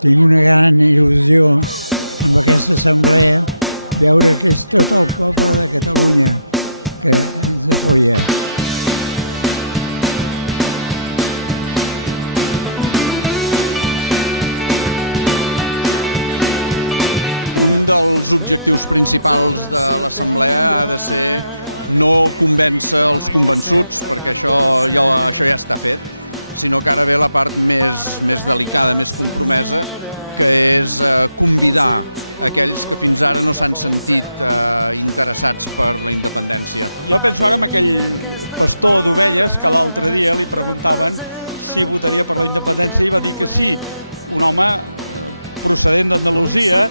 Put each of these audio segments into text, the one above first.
Tinc una gran il·lusió amb aquesta assemblea, veure que és tot el poble de Catalunya que ens apoya. Un dels objectius principals de l'Assemblea ha de ser no convèncer els convençuts, perquè això ja està fet, sinó que ara ve la part més delicada, més compromesa, que és convidar aquells que fins ara no s'han sentit interessats per la independència. Jo penso ara en aquell pastor d'ovelles que l'altre dia li preguntaven si votaria per la independència i va dir que sí, un home procedent d'Andalusia,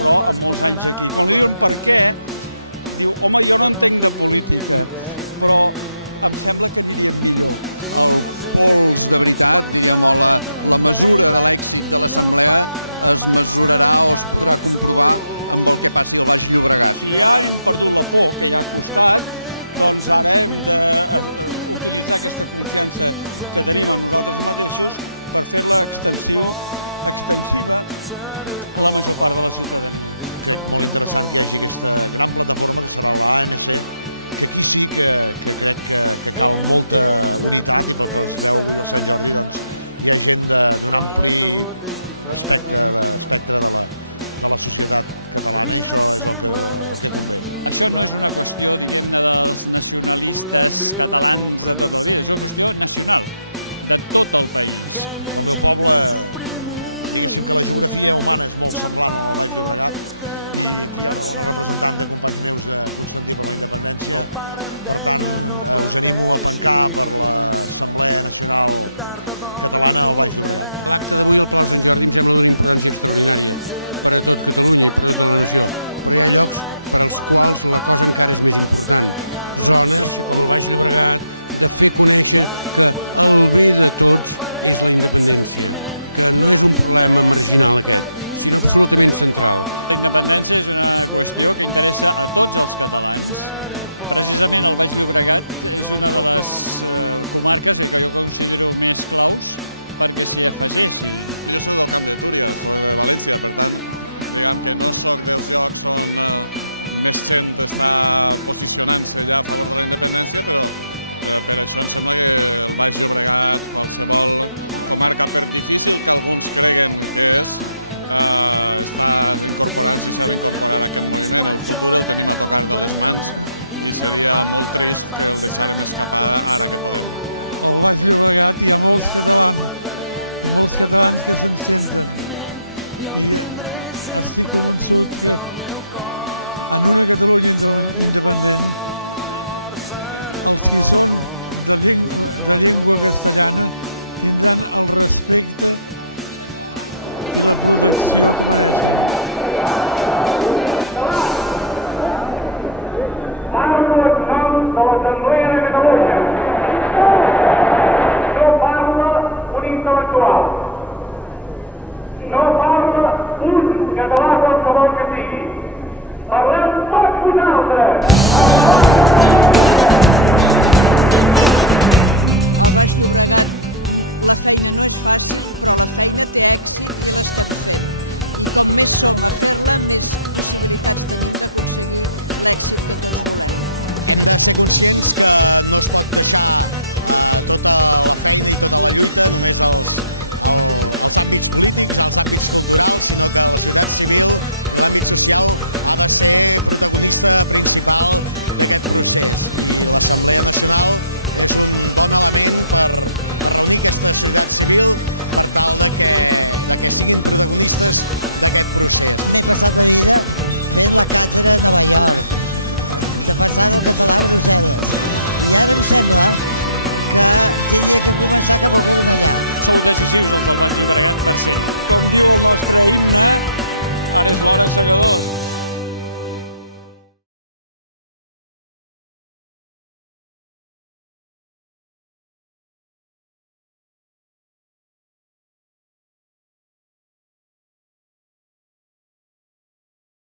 però amb molts anys aquí. Quan li diuen per què, diu, home, jo no entenc de política, però em sembla que aniríem millor. El pols de veritat, diríem, o la mesura de l'èxit de l'Assemblea es mesurarà o es podrà comprovar amb el que passi al Baix Llobregat. Si ja hem perdut la por que hi ha costat, doncs ara hem d'utilitzar aquesta confiança que tenim en nosaltres mateixos per fer-la extensiva a la major part de la ciutadania. Crec molt interessant que hi hagi aquesta gran plataforma que serà l'ANC, que aquí sí que crec que cal molta unitat i pel que es veu avui al Sant Jordi doncs, hi ha gent d'un ampli espectre de la societat catalana i això és el que convé. Això no és una qüestió, diguem-ne, dels nacionalistes catalans de tota la vida, és una qüestió nacional, de tot el país. El meu poble, diguéssim que la geografia humana és molt semblant al Baix Llobregat i aquí hi ha una bona representant de companys meus de Constantí per la Independència. Per tant, us animo a pencar per l'Assemblea Nacional Catalana al Baix Llobregat. L'acte d'avui al Palau Sant Jordi em sembla d'una importància extraordinària per a tot Catalunya i per a tota la nació, però hi ha llocs per als quals la cosa encara és més important. Zones com el Baix Llobregat, de fer conèixer que el bé de tots és la independència, que no és un problema marginal aquest, sinó absolutament central. La independència és una qüestió que interessa a tots els catalans. Precisament el Baix Llobregat és una de les comarques que jo considero més claus perquè s'hi afegeixi. Jo soc del Camp de Túria, soc de València, per tant, diguem que no soc dels llocs on més gent està posicionant-se ja a favor de la independència, però per això em sembla que el Baix Llobregat, qualsevol comarca, per difícil que alguns creguen que és, està incorporant-se i s'ha d'incorporar a aquest moviment. El futur el tenim a tocar de les mans i seria molt trist que el deixarem escapar ara que podem. Al Baix Llobregat hi ha molts catalans que se'n senten i estic convençut que en una Catalunya independent els que són de llengua castellana tindran el respecte i la protecció que mereixen. Parlo en nom de l'Assemblea de Catalunya. No parla un intel·lectual. No parla un català qualsevol que sigui. Parlem tots vosaltres. Al Baix Llobregat la feina no és fàcil, però la feina té èxit i l'estem fent. I com més som a fer-la, més possibilitats tenim d'aconseguir l'èxit que tots volem. Hem de ser conscients que no es pot deixar tota la feina i tota la lluita només als àmbits polítics, als àmbits culturals, sinó que la societat civil i l'àmbit social ha de ser protagonista principal d'aquest procés. I l'Assemblea Nacional és un bon element per reunir aquesta societat civil per tal de que siguin protagonistes d'aquest procés. M'he passat la vida fent la càtedra a Nova York, defensant el català a Brussel·les, i ara em sembla que tindria que començar cap a Cornellà. Sou decisius els del Baix Llobregat per ser-hi. Com diu el nostre himne, ara és l'hora, segadors.